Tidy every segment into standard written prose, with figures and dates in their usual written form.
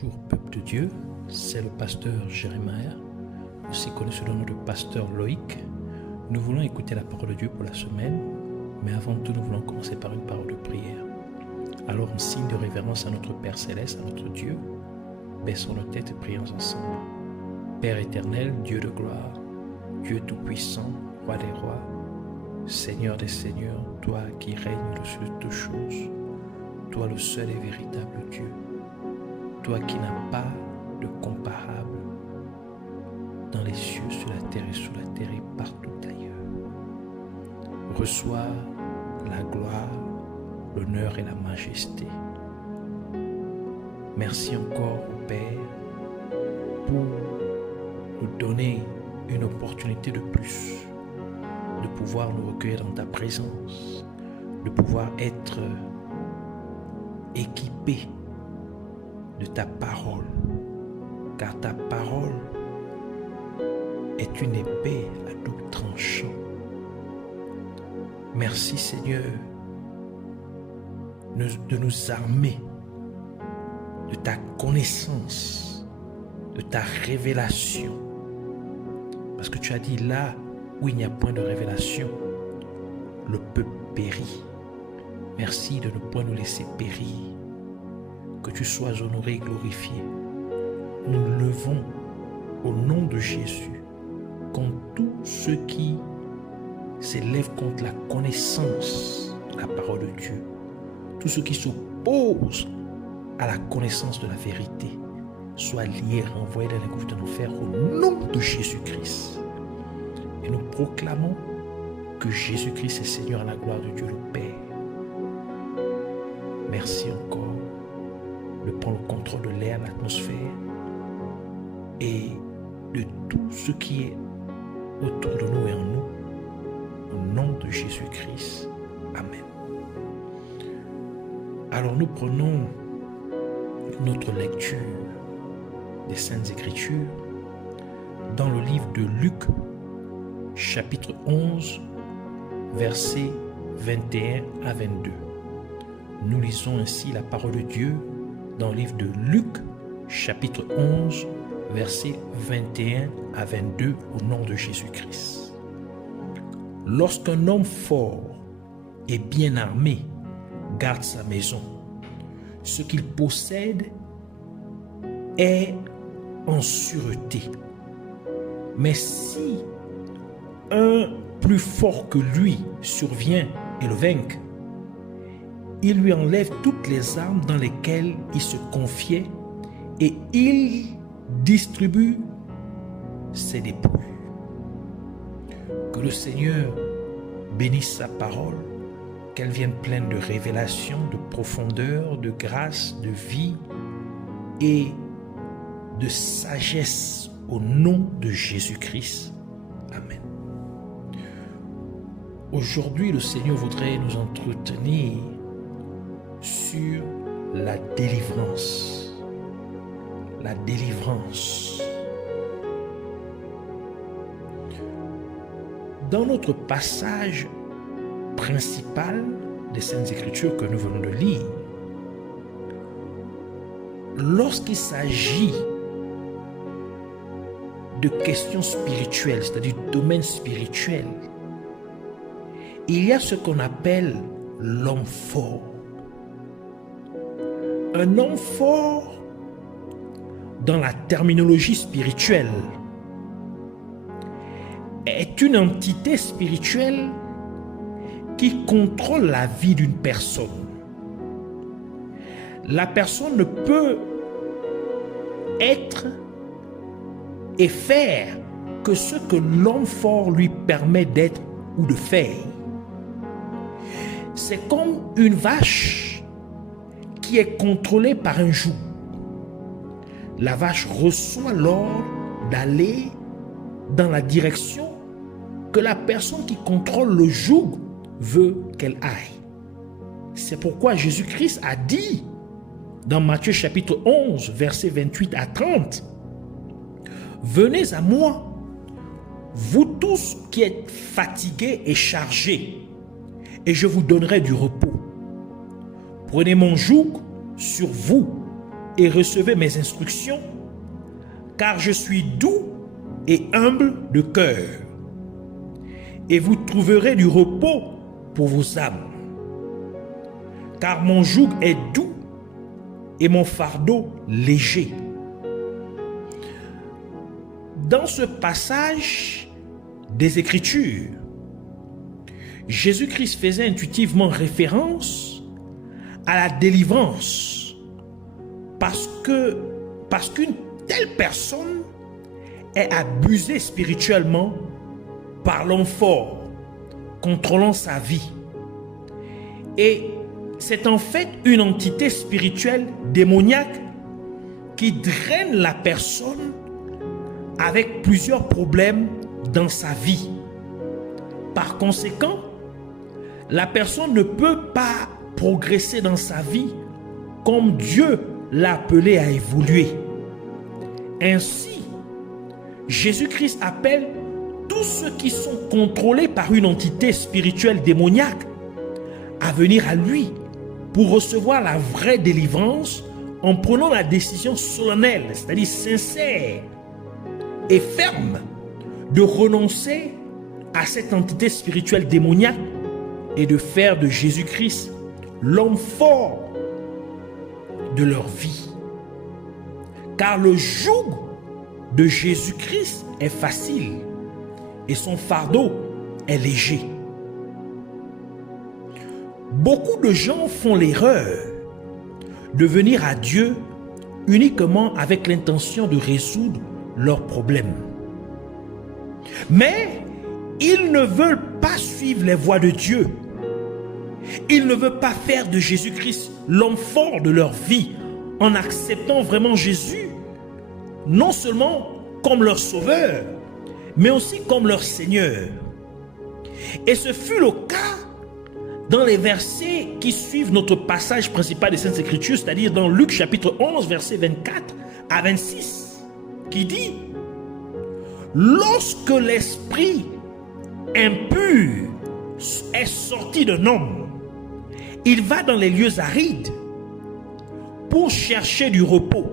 Bonjour peuple de Dieu, c'est le pasteur Jérémie, aussi connu sous le nom de pasteur Loïc. Nous voulons écouter la parole de Dieu pour la semaine, mais avant tout nous voulons commencer par une parole de prière. Alors en signe de révérence à notre Père Céleste, à notre Dieu, baissons nos têtes et prions ensemble. Père éternel, Dieu de gloire, Dieu tout-puissant, Roi des rois, Seigneur des seigneurs, toi qui règnes au-dessus de toutes choses, toi le seul et véritable Dieu, toi qui n'as pas de comparable dans les cieux, sur la terre et sous la terre et partout ailleurs. Reçois la gloire, l'honneur et la majesté. Merci encore, Père, pour nous donner une opportunité de plus, de pouvoir nous recueillir dans ta présence, de pouvoir être équipés de ta parole, car ta parole est une épée à double tranchant. Merci Seigneur de nous armer de ta connaissance, de ta révélation. Parce que tu as dit là où il n'y a point de révélation, le peuple périt. Merci de ne point nous laisser périr. Que tu sois honoré et glorifié. Nous nous levons au nom de Jésus contre tous ceux qui s'élèvent contre la connaissance de la parole de Dieu. Tous ceux qui s'opposent à la connaissance de la vérité soient liés, renvoyés dans les gouffres de l'enfer au nom de Jésus-Christ. Et nous proclamons que Jésus-Christ est Seigneur à la gloire de Dieu le Père. Merci encore de prendre le contrôle de l'air, de l'atmosphère et de tout ce qui est autour de nous et en nous. Au nom de Jésus-Christ. Amen. Alors nous prenons notre lecture des Saintes Écritures dans le livre de Luc, chapitre 11, versets 21 à 22. Nous lisons ainsi la parole de Dieu dans le livre de Luc, chapitre 11, versets 21 à 22, au nom de Jésus-Christ. Lorsqu'un homme fort et bien armé garde sa maison, ce qu'il possède est en sûreté. Mais si un plus fort que lui survient et le vainque, il lui enlève toutes les armes dans lesquelles il se confiait et il distribue ses dépouilles. Que le Seigneur bénisse sa parole, qu'elle vienne pleine de révélation, de profondeur, de grâce, de vie et de sagesse au nom de Jésus-Christ. Amen. Aujourd'hui, le Seigneur voudrait nous entretenir sur la délivrance. La délivrance. Dans notre passage principal des Saintes Écritures que nous venons de lire, lorsqu'il s'agit de questions spirituelles, c'est-à-dire du domaine spirituel, il y a ce qu'on appelle l'homme fort. Un homme fort, dans la terminologie spirituelle, est une entité spirituelle qui contrôle la vie d'une personne. La personne ne peut être et faire que ce que l'homme fort lui permet d'être ou de faire. C'est comme une vache qui est contrôlée par un joug. La vache reçoit l'ordre d'aller dans la direction que la personne qui contrôle le joug veut qu'elle aille. C'est pourquoi Jésus-Christ a dit dans Matthieu chapitre 11, versets 28 à 30, « Venez à moi, vous tous qui êtes fatigués et chargés, et je vous donnerai du repos. Prenez mon joug sur vous et recevez mes instructions, car je suis doux et humble de cœur, et vous trouverez du repos pour vos âmes. Car mon joug est doux et mon fardeau léger. Dans ce passage des Écritures, Jésus-Christ faisait intuitivement référence à la délivrance parce qu'une telle personne est abusée spirituellement par l'homme fort, contrôlant sa vie. Et c'est en fait une entité spirituelle démoniaque qui draine la personne avec plusieurs problèmes dans sa vie. Par conséquent, la personne ne peut pas progresser dans sa vie comme Dieu l'a appelé à évoluer. Ainsi, Jésus-Christ appelle tous ceux qui sont contrôlés par une entité spirituelle démoniaque à venir à lui pour recevoir la vraie délivrance en prenant la décision solennelle, c'est-à-dire sincère et ferme, de renoncer à cette entité spirituelle démoniaque et de faire de Jésus-Christ l'homme fort de leur vie. Car le joug de Jésus-Christ est facile et son fardeau est léger. Beaucoup de gens font l'erreur de venir à Dieu uniquement avec l'intention de résoudre leurs problèmes. Mais ils ne veulent pas suivre les voies de Dieu. Ils ne veulent pas faire de Jésus-Christ l'homme fort de leur vie en acceptant vraiment Jésus, non seulement comme leur sauveur, mais aussi comme leur Seigneur. Et ce fut le cas dans les versets qui suivent notre passage principal des Saintes Écritures, c'est-à-dire dans Luc chapitre 11, versets 24 à 26, qui dit: lorsque l'esprit impur est sorti d'un homme, il va dans les lieux arides pour chercher du repos.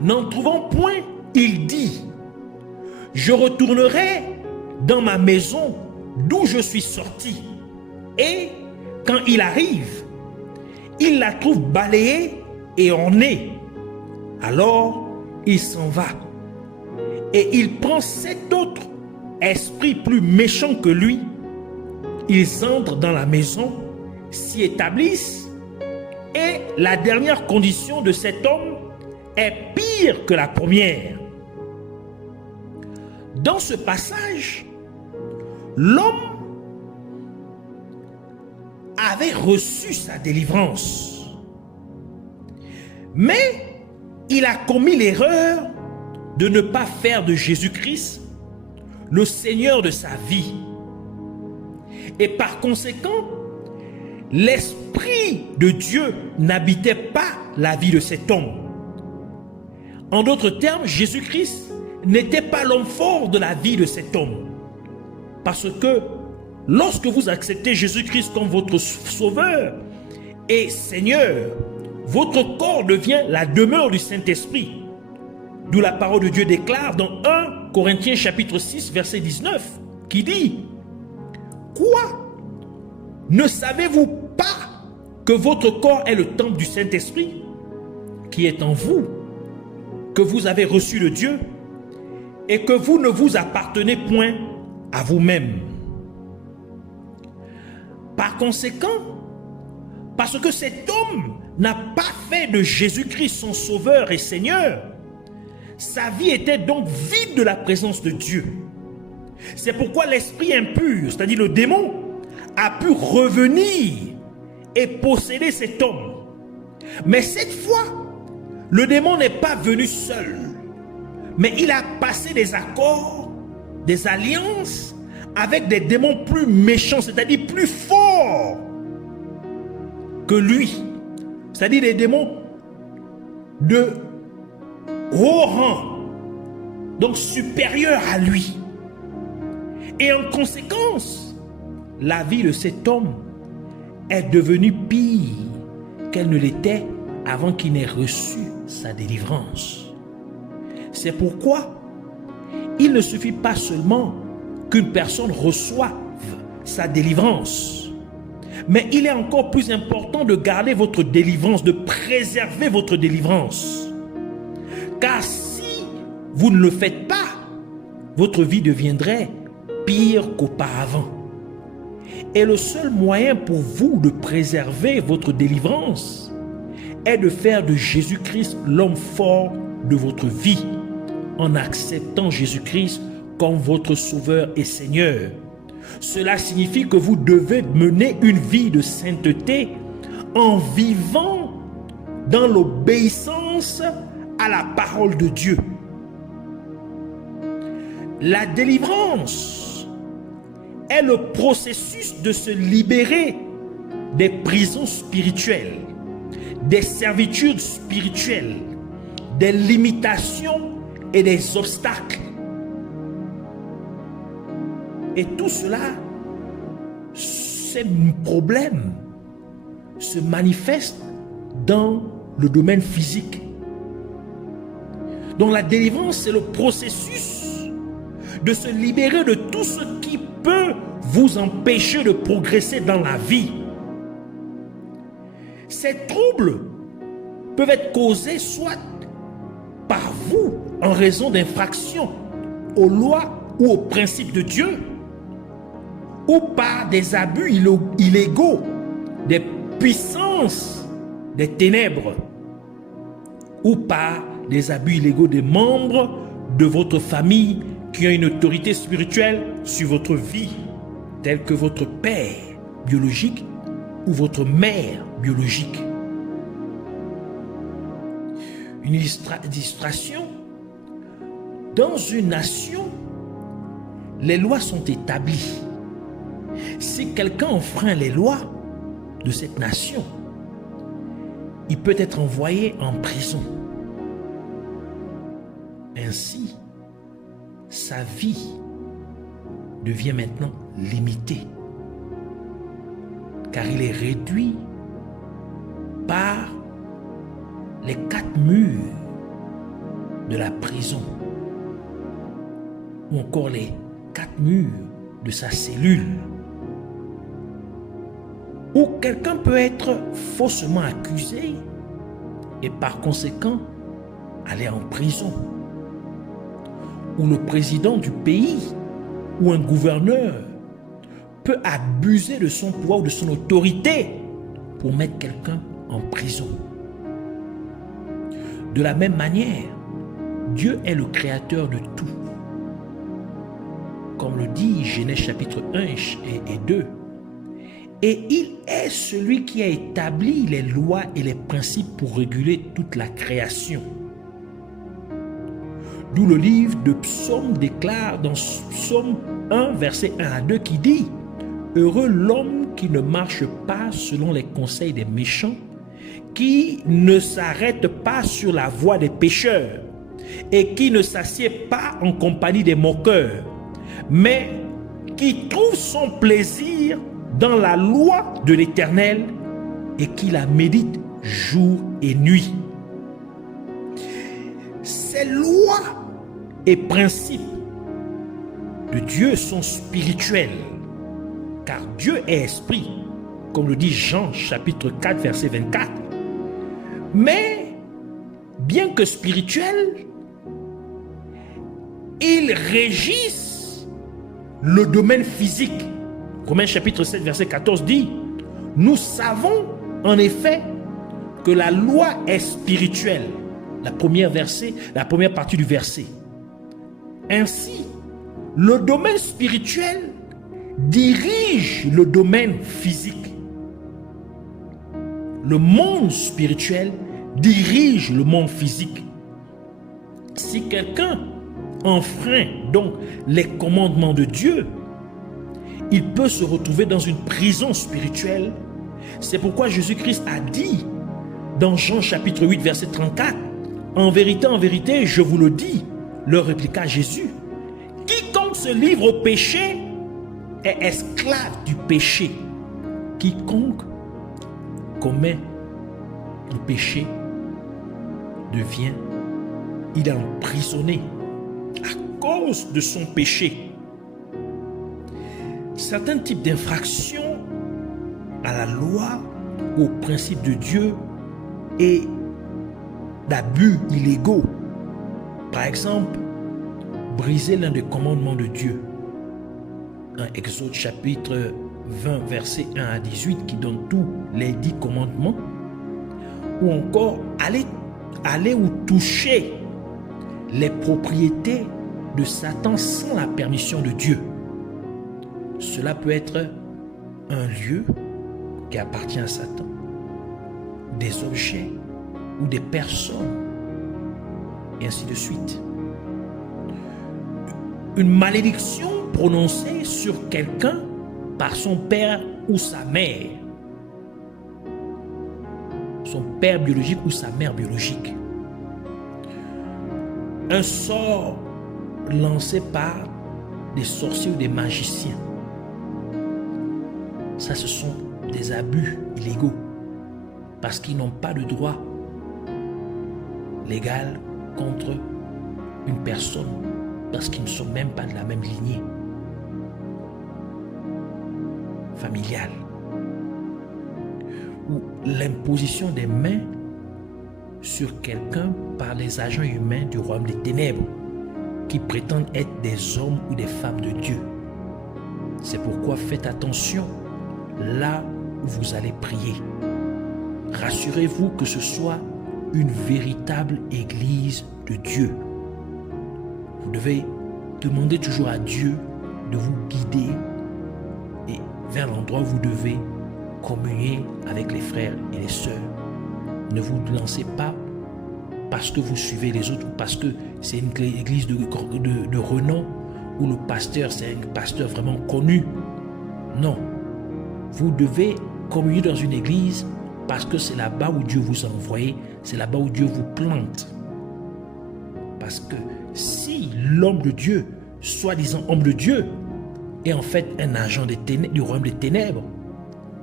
N'en trouvant point, il dit: je retournerai dans ma maison d'où je suis sorti. Et quand il arrive, il la trouve balayée et ornée. Alors il s'en va. Et il prend 7 autres esprits plus méchants que lui. Ils entrent dans la maison, s'y établissent. Et la dernière condition de cet homme est pire que la première. Dans ce passage, l'homme avait reçu sa délivrance. Mais il a commis l'erreur de ne pas faire de Jésus-Christ le Seigneur de sa vie. Et par conséquent, l'Esprit de Dieu n'habitait pas la vie de cet homme. En d'autres termes, Jésus-Christ n'était pas l'homme fort de la vie de cet homme. Parce que lorsque vous acceptez Jésus-Christ comme votre sauveur et Seigneur, votre corps devient la demeure du Saint-Esprit. D'où la parole de Dieu déclare dans 1 Corinthiens chapitre 6 verset 19 qui dit: quoi? Ne savez-vous pas que votre corps est le temple du Saint-Esprit qui est en vous, que vous avez reçu de Dieu et que vous ne vous appartenez point à vous-même? Par conséquent, parce que cet homme n'a pas fait de Jésus-Christ son sauveur et Seigneur, sa vie était donc vide de la présence de Dieu. C'est pourquoi l'esprit impur, c'est-à-dire le démon, a pu revenir et posséder cet homme. Mais cette fois, le démon n'est pas venu seul, mais il a passé des accords, des alliances avec des démons plus méchants, c'est-à-dire plus forts que lui, c'est-à-dire des démons de haut rang, donc supérieurs à lui. Et en conséquence, la vie de cet homme est devenue pire qu'elle ne l'était avant qu'il n'ait reçu sa délivrance. C'est pourquoi il ne suffit pas seulement qu'une personne reçoive sa délivrance, mais il est encore plus important de garder votre délivrance, de préserver votre délivrance. Car si vous ne le faites pas, votre vie deviendrait pire qu'auparavant. Et le seul moyen pour vous de préserver votre délivrance est de faire de Jésus-Christ l'homme fort de votre vie, en acceptant Jésus-Christ comme votre Sauveur et Seigneur. Cela signifie que vous devez mener une vie de sainteté en vivant dans l'obéissance à la parole de Dieu. La délivrance est le processus de se libérer des prisons spirituelles, des servitudes spirituelles, des limitations et des obstacles. Et tout cela, ces problèmes se manifestent dans le domaine physique. Donc la délivrance, c'est le processus de se libérer de tout ce qui peut vous empêcher de progresser dans la vie. Ces troubles peuvent être causés soit par vous en raison d'infractions aux lois ou aux principes de Dieu, ou par des abus illégaux des puissances des ténèbres, ou par des abus illégaux des membres de votre famille qui ont une autorité spirituelle sur votre vie, tels que votre père biologique ou votre mère biologique. Une illustration: dans une nation, les lois sont établies. Si quelqu'un enfreint les lois de cette nation, il peut être envoyé en prison. Ainsi, sa vie devient maintenant limitée, car il est réduit par les 4 murs de la prison, ou encore les 4 murs de sa cellule. Ou quelqu'un peut être faussement accusé et par conséquent aller en prison. Ou le président du pays ou un gouverneur peut abuser de son pouvoir ou de son autorité pour mettre quelqu'un en prison. De la même manière, Dieu est le créateur de tout. Comme le dit Genèse chapitre 1 et 2. Et il est celui qui a établi les lois et les principes pour réguler toute la création. D'où le livre de Psaume déclare dans Psaume 1, verset 1 à 2 qui dit: Heureux l'homme qui ne marche pas selon les conseils des méchants, qui ne s'arrête pas sur la voie des pécheurs et qui ne s'assied pas en compagnie des moqueurs, mais qui trouve son plaisir dans la loi de l'Éternel et qui la médite jour et nuit. Ces lois et principes de Dieu sont spirituels, car Dieu est esprit, comme le dit Jean chapitre 4 verset 24. Mais bien que spirituels, ils régissent le domaine physique. Romains chapitre 7 verset 14 dit: nous savons en effet que la loi est spirituelle. La première partie du verset. Ainsi, le domaine spirituel dirige le domaine physique. Le monde spirituel dirige le monde physique. Si quelqu'un enfreint donc les commandements de Dieu, il peut se retrouver dans une prison spirituelle. C'est pourquoi Jésus-Christ a dit dans Jean chapitre 8 verset 34: en vérité, je vous le dis, leur répliqua Jésus, quiconque se livre au péché est esclave du péché. Quiconque commet le péché devient, il est emprisonné à cause de son péché. Certains types d'infractions à la loi ou au principe de Dieu et d'abus illégaux. Par exemple, briser l'un des commandements de Dieu. Un Exode chapitre 20, versets 1 à 18 qui donne tous les 10 commandements. Ou encore aller ou toucher les propriétés de Satan sans la permission de Dieu. Cela peut être un lieu qui appartient à Satan, des objets ou des personnes, et ainsi de suite. Une malédiction prononcée sur quelqu'un par son père ou sa mère, son père biologique ou sa mère biologique. Un sort lancé par des sorciers ou des magiciens. Ça, ce sont des abus illégaux parce qu'ils n'ont pas de droit légal contre une personne parce qu'ils ne sont même pas de la même lignée familiale. Ou l'imposition des mains sur quelqu'un par les agents humains du royaume des ténèbres qui prétendent être des hommes ou des femmes de Dieu. C'est pourquoi faites attention là où vous allez prier. Rassurez-vous que ce soit une véritable église de Dieu. Vous devez demander toujours à Dieu de vous guider et vers l'endroit où vous devez communier avec les frères et les sœurs. Ne vous lancez pas parce que vous suivez les autres, parce que c'est une église de renom, où le pasteur, c'est un pasteur vraiment connu. Non. Vous devez communier dans une église parce que c'est là-bas où Dieu vous a envoyé, c'est là-bas où Dieu vous plante. Parce que si l'homme de Dieu, soi-disant homme de Dieu, est en fait un agent du royaume des ténèbres,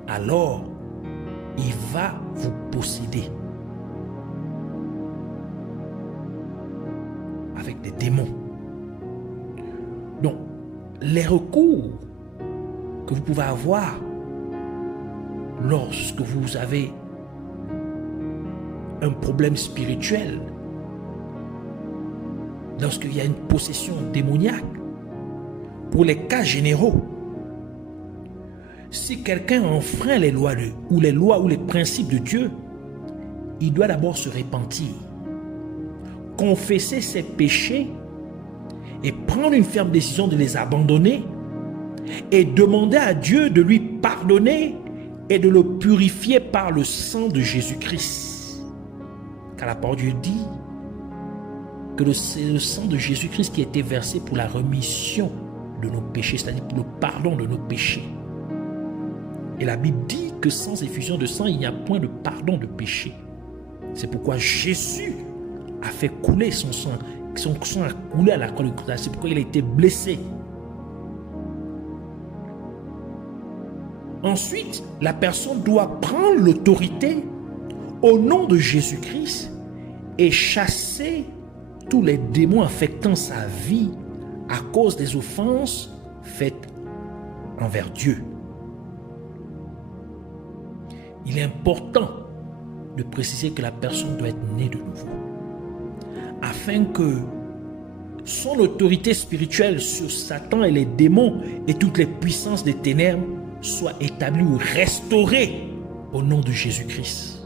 alors il va vous posséder avec des démons. Donc, les recours que vous pouvez avoir lorsque vous avez un problème spirituel, lorsqu'il y a une possession démoniaque, pour les cas généraux, si quelqu'un enfreint les lois ou les principes de Dieu, il doit d'abord se repentir, confesser ses péchés et prendre une ferme décision de les abandonner et demander à Dieu de lui pardonner et de le purifier par le sang de Jésus-Christ. Car la parole de Dieu dit que c'est le sang de Jésus-Christ qui a été versé pour la remission de nos péchés, c'est-à-dire pour le pardon de nos péchés. Et la Bible dit que sans effusion de sang, il n'y a point de pardon de péché. C'est pourquoi Jésus a fait couler son sang. Son sang a coulé à la croix de Christ. C'est pourquoi il a été blessé. Ensuite, la personne doit prendre l'autorité au nom de Jésus-Christ et chasser tous les démons affectant sa vie à cause des offenses faites envers Dieu. Il est important de préciser que la personne doit être née de nouveau, afin que son autorité spirituelle sur Satan et les démons et toutes les puissances des ténèbres soit établie ou restaurée au nom de Jésus-Christ.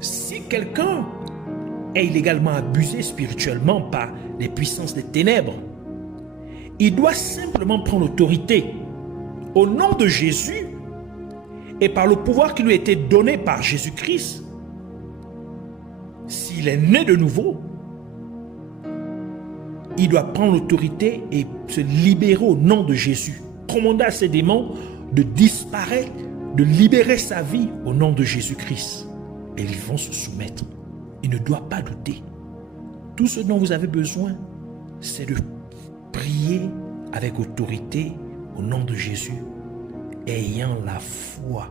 Si quelqu'un est illégalement abusé spirituellement par les puissances des ténèbres, il doit simplement prendre l'autorité au nom de Jésus et par le pouvoir qui lui a été donné par Jésus-Christ. S'il est né de nouveau, il doit prendre l'autorité et se libérer au nom de Jésus. Commander à ces démons de disparaître, de libérer sa vie au nom de Jésus-Christ. Et ils vont se soumettre. Il ne doit pas douter. Tout ce dont vous avez besoin, c'est de prier avec autorité au nom de Jésus, ayant la foi.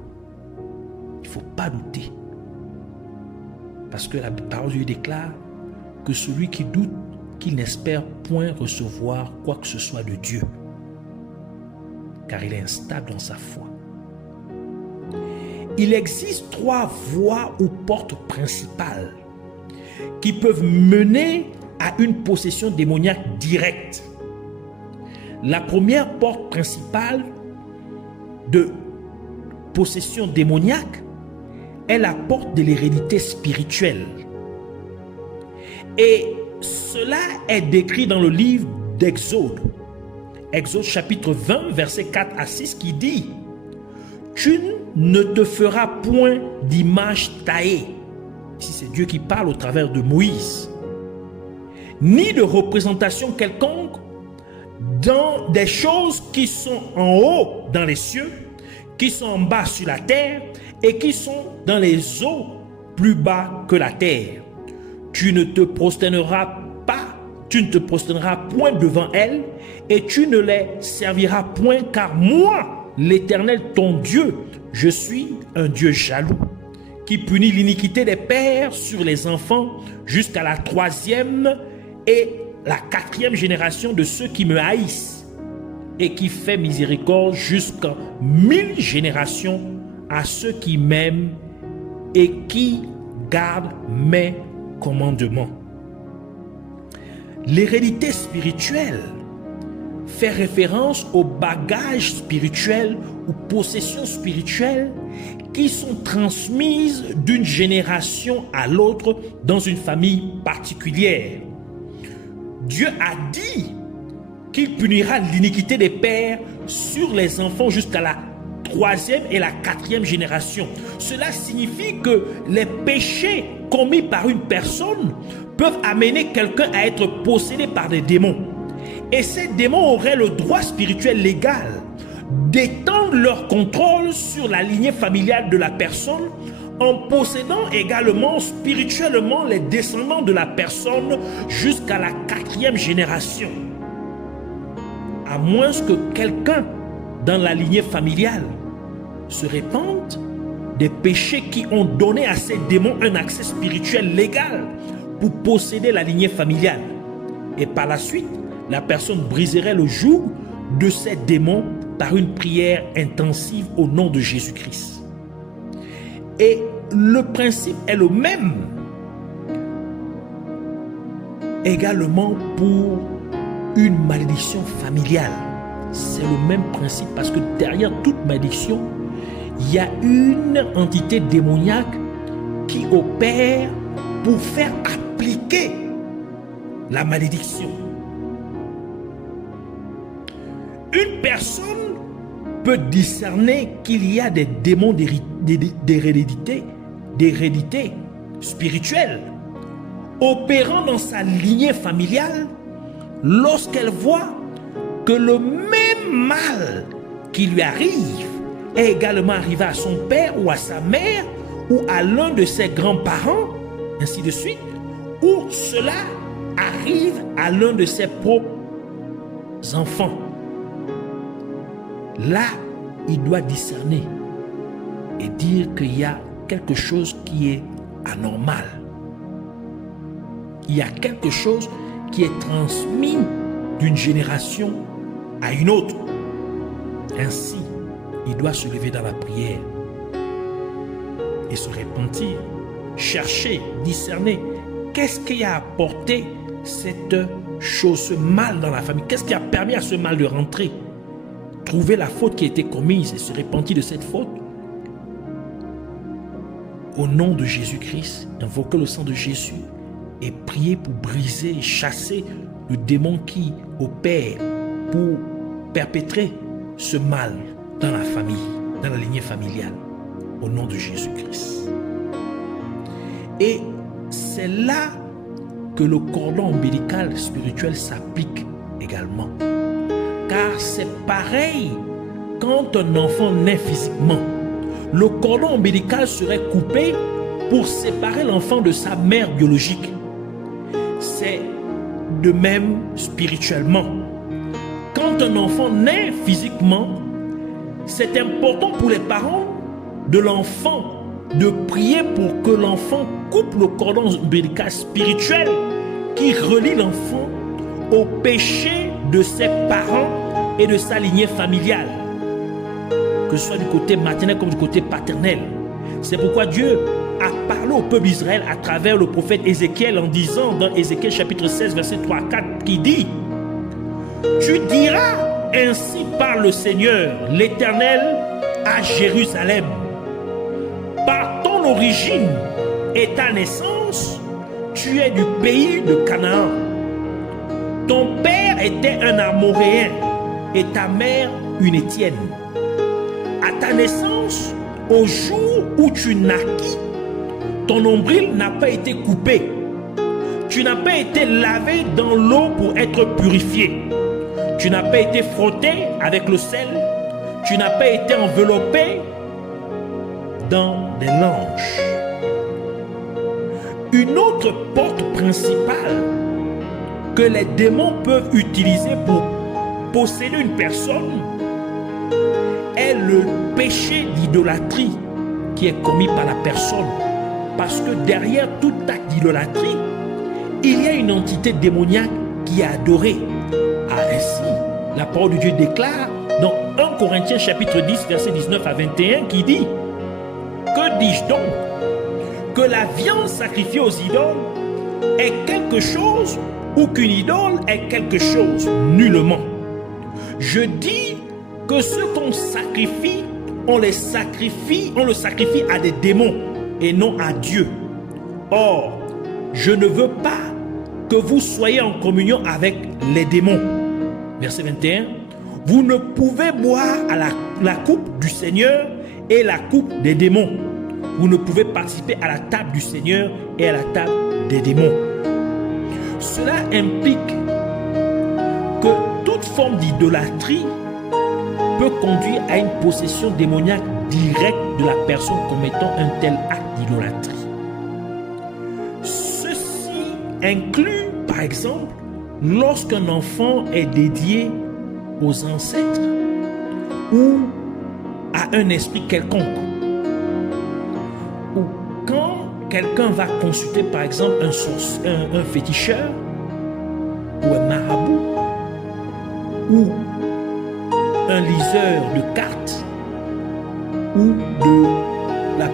Il ne faut pas douter. Parce que la parole de Dieu déclare que celui qui doute, qu'il n'espère point recevoir quoi que ce soit de Dieu, car il est instable dans sa foi. Il existe 3 voies ou portes principales qui peuvent mener à une possession démoniaque directe. La première porte principale de possession démoniaque est la porte de l'hérédité spirituelle. Et cela est décrit dans le livre d'Exode. Exode chapitre 20, versets 4 à 6 qui dit: tu ne te feras point d'image taillée. Ici c'est Dieu qui parle au travers de Moïse. Ni de représentation quelconque dans des choses qui sont en haut dans les cieux, qui sont en bas sur la terre et qui sont dans les eaux plus bas que la terre. Tu ne te prosterneras point devant elles et tu ne les serviras point, car moi, l'Éternel ton Dieu, je suis un Dieu jaloux, qui punit l'iniquité des pères sur les enfants jusqu'à la 3e et la 4e génération de ceux qui me haïssent, et qui fait miséricorde jusqu'à 1000 générations à ceux qui m'aiment et qui gardent mes commandements. L'hérédité spirituelle fait référence aux bagages spirituels ou possessions spirituelles qui sont transmises d'une génération à l'autre dans une famille particulière. Dieu a dit qu'il punira l'iniquité des pères sur les enfants jusqu'à la 3e et la 4e génération. Cela signifie que les péchés commis par une personne peuvent amener quelqu'un à être possédé par des démons. Et ces démons auraient le droit spirituel légal d'étendre leur contrôle sur la lignée familiale de la personne en possédant également spirituellement les descendants de la personne jusqu'à la 4e génération. À moins que quelqu'un dans la lignée familiale se répande des péchés qui ont donné à ces démons un accès spirituel légal pour posséder la lignée familiale. Et par la suite, la personne briserait le joug de ces démons par une prière intensive au nom de Jésus-Christ. Et le principe est le même également pour une malédiction familiale. C'est le même principe parce que derrière toute malédiction, il y a une entité démoniaque qui opère pour faire appliquer la malédiction. Une personne peut discerner qu'il y a des démons d'hérédité spirituelle opérant dans sa lignée familiale lorsqu'elle voit que le même mal qui lui arrive est également arrivé à son père ou à sa mère ou à l'un de ses grands-parents, ainsi de suite, ou cela arrive à l'un de ses propres enfants. Là, il doit discerner et dire qu'il y a quelque chose qui est anormal. Il y a quelque chose qui est transmis d'une génération à une autre. Ainsi, il doit se lever dans la prière et se repentir, chercher, discerner qu'est-ce qui a apporté cette chose, ce mal dans la famille. Qu'est-ce qui a permis à ce mal de rentrer? Trouver la faute qui a été commise et se repentir de cette faute. Au nom de Jésus-Christ, invoquer le sang de Jésus et prier pour briser et chasser le démon qui opère pour perpétrer ce mal dans la famille, dans la lignée familiale, au nom de Jésus-Christ. Et c'est là que le cordon ombilical spirituel s'applique également. Car c'est pareil quand un enfant naît physiquement. Le cordon ombilical serait coupé pour séparer l'enfant de sa mère biologique. C'est de même spirituellement. Quand un enfant naît physiquement, c'est important pour les parents de l'enfant de prier pour que l'enfant coupe le cordon ombilical spirituel qui relie l'enfant au péché de ses parents et de sa lignée familiale, que ce soit du côté maternel comme du côté paternel. C'est pourquoi Dieu a parlé au peuple d'Israël à travers le prophète Ézéchiel en disant dans Ézéchiel chapitre 16 verset 3 à 4 qui dit: tu diras ainsi par le Seigneur l'Éternel à Jérusalem, par ton origine et ta naissance, tu es du pays de Canaan. Ton père était un Amoréen et ta mère une Étienne. À ta naissance, au jour où tu naquis, ton nombril n'a pas été coupé. Tu n'as pas été lavé dans l'eau pour être purifié. Tu n'as pas été frotté avec le sel. Tu n'as pas été enveloppé dans des langes. Une autre porte principale que les démons peuvent utiliser pour posséder une personne est le péché d'idolâtrie qui est commis par la personne. Parce que derrière tout acte d'idolâtrie, il y a une entité démoniaque qui est adorée. Ainsi, la parole de Dieu déclare dans 1 Corinthiens chapitre 10, verset 19 à 21 qui dit: que dis-je donc? Que la viande sacrifiée aux idoles est quelque chose ou qu'une idole est quelque chose? Nullement. Je dis que ce qu'on sacrifie, on le sacrifie à des démons et non à Dieu. Or, je ne veux pas que vous soyez en communion avec les démons. Verset 21. Vous ne pouvez boire à la coupe du Seigneur et la coupe des démons. Vous ne pouvez participer à la table du Seigneur et à la table des démons. Cela implique que toute forme d'idolâtrie peut conduire à une possession démoniaque directe de la personne commettant un tel acte d'idolâtrie. Ceci inclut, par exemple, lorsqu'un enfant est dédié aux ancêtres ou à un esprit quelconque, ou quand quelqu'un va consulter par exemple un féticheur ou un marabout ou un liseur de cartes ou de la